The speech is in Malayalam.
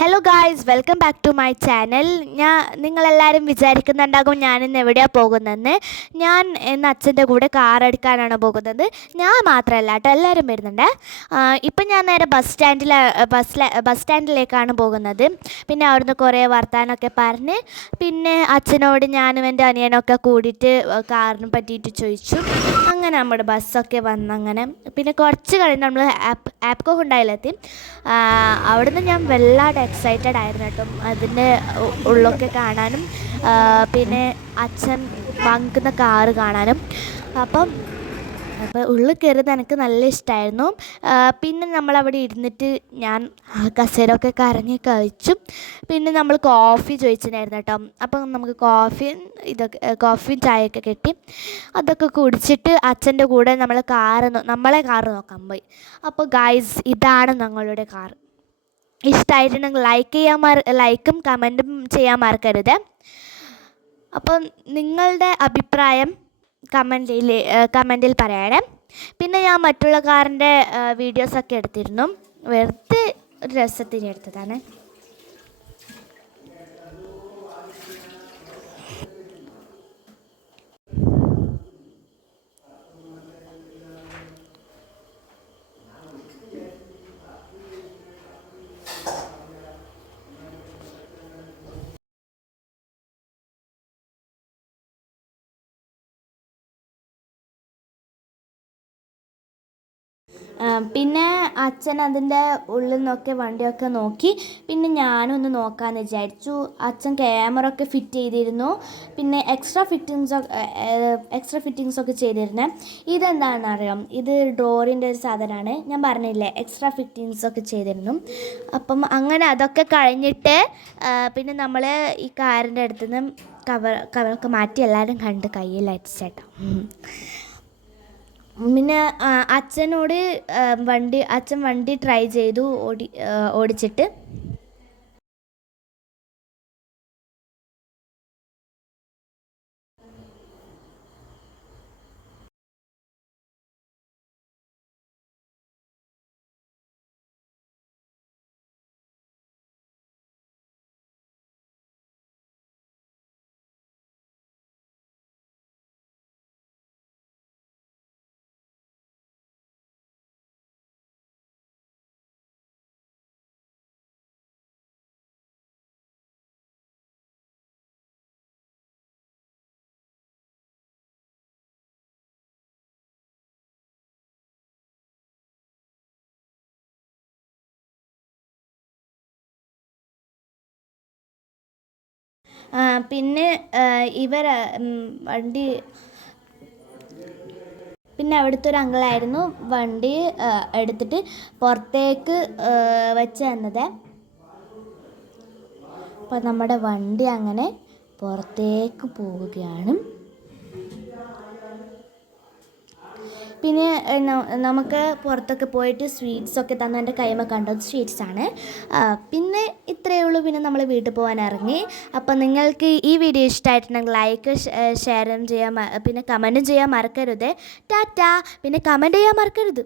Hello guys welcome back to my channel ഞാൻ നിങ്ങളെല്ലാവരും വിചാരിക്കുന്നുണ്ടാകും ഞാൻ ഇന്ന് എവിടെയാണ് പോകുന്നതെന്ന്. ഞാൻ ഇന്ന് അച്ഛന്റെ കൂടെ കാർ എടുക്കാനാണ് പോകുന്നത്. ഞാൻ മാത്രമല്ല കേട്ടോ എല്ലാവരും വരുന്നുണ്ട്. ഇപ്പം ഞാൻ നേരെ ബസ് സ്റ്റാൻഡിൽ ബസ് ബസ് സ്റ്റാൻഡിലേക്കാണ് പോകുന്നത്. പിന്നെ അവിടുന്ന് കുറേ വർത്താനമൊക്കെ പറഞ്ഞ് പിന്നെ അച്ഛനോട് ഞാനും എന്റെ അനിയനൊക്കെ കൂടിയിട്ട് കാറിനെ പറ്റിയിട്ട് ചോദിച്ചു. അങ്ങനെ നമ്മുടെ ബസ്സൊക്കെ വന്നങ്ങനെ. പിന്നെ കുറച്ച് കഴിഞ്ഞ് നമ്മൾ ആപ്പ് ആപ്കോ ഹുണ്ടായിലെത്തി അവിടുന്ന് ഞാൻ വല്ലാതെ എക്സൈറ്റഡ് ആയിരുന്നു കേട്ടോ. അതിന്റെ ഉള്ളൊക്കെ കാണാനും പിന്നെ അച്ഛൻ വാങ്ങിക്കുന്ന കാറ് കാണാനും. അപ്പം അപ്പോൾ ഉള്ളിൽ കയറിയത് എനിക്ക് നല്ല ഇഷ്ടമായിരുന്നു പിന്നെ നമ്മളവിടെ ഇരുന്നിട്ട് ഞാൻ കസേരയൊക്കെ കറങ്ങി കഴിച്ചു. പിന്നെ നമ്മൾ കോഫി ചോദിച്ചിട്ടുണ്ടായിരുന്നു കേട്ടോ. അപ്പം നമുക്ക് കോഫിയും ഇതൊക്കെ കോഫി കോഫിയും ചായയൊക്കെ കിട്ടി അതൊക്കെ കുടിച്ചിട്ട് അച്ഛന്റെ കൂടെ നമ്മൾ കാറ് നമ്മളെ കാറ് നോക്കാൻ പോയി. അപ്പോൾ ഗായ്സ് ഇതാണ് ഞങ്ങളുടെ കാർ ഇഷ്ടമായിട്ടുണ്ടെങ്കിൽ ലൈക്ക് ചെയ്യാൻ മറ ലൈക്കും കമന്റും ചെയ്യാൻ മറക്കരുത്. അപ്പം നിങ്ങളുടെ അഭിപ്രായം കമന്റിൽ കമന്റിൽ പറയണേ. പിന്നെ ഞാൻ മറ്റുള്ള കാറിന്റെ വീഡിയോസൊക്കെ എടുത്തിരുന്നു. വെറുതെ ഒരു രസത്തിന് എടുത്തതാണ്. പിന്നെ അച്ഛൻ അതിന്റെ ഉള്ളിൽ നിന്നൊക്കെ വണ്ടിയൊക്കെ നോക്കി. പിന്നെ ഞാനും ഒന്ന് നോക്കാമെന്ന് വിചാരിച്ചു. അച്ഛൻ ക്യാമറ ഒക്കെ ഫിറ്റ് ചെയ്തിരുന്നു. പിന്നെ എക്സ്ട്രാ ഫിറ്റിങ്സ് എക്സ്ട്രാ ഫിറ്റിങ്സ് ഒക്കെ ചെയ്തിരുന്നേ. ഇതെന്താണെന്ന് അറിയാം ഇത് ഡോറിന്റെ ഒരു സാധനമാണ് ഞാൻ പറഞ്ഞില്ലേ എക്സ്ട്രാ ഫിറ്റിങ്സ് ഒക്കെ ചെയ്തിരുന്നു. അപ്പം അങ്ങനെ അതൊക്കെ കഴിഞ്ഞിട്ട് പിന്നെ നമ്മൾ ഈ കാറിന്റെ അടുത്തുനിന്ന് കവർ കവറൊക്കെ മാറ്റി എല്ലാവരും കണ്ട് കയ്യിൽ അടിച്ചേട്ടാ പിന്നെ അച്ഛനോട് വണ്ടി അച്ഛൻ വണ്ടി ട്രൈ ചെയ്തു ഓടി ഓടിച്ചിട്ട്. പിന്നെ ഇവർ വണ്ടി പിന്നെ അവിടുത്തെ ഒരു അങ്കിളായിരുന്നു. വണ്ടി എടുത്തിട്ട് പുറത്തേക്ക് വെച്ച് തന്നത്. അപ്പം നമ്മുടെ വണ്ടി അങ്ങനെ പുറത്തേക്ക് പോവുകയാണ്. പിന്നെ നമുക്ക് പുറത്തൊക്കെ പോയിട്ട് സ്വീറ്റ്സ് ഒക്കെ തന്ന എന്റെ കൈമ കണ്ടത് സ്വീറ്റ്സാണ് പിന്നെ ഇത്രയേ ഉള്ളൂ. പിന്നെ നമ്മൾ വീട്ടിൽ പോകാൻ ഇറങ്ങി. അപ്പോൾ നിങ്ങൾക്ക് ഈ വീഡിയോ ഇഷ്ടമായിട്ടുണ്ടെങ്കിൽ ലൈക്ക് ഷെയറും ചെയ്യാൻ പിന്നെ കമന്റും ചെയ്യാൻ മറക്കരുത്. ടാറ്റ. പിന്നെ കമന്റ് ചെയ്യാൻ മറക്കരുത്.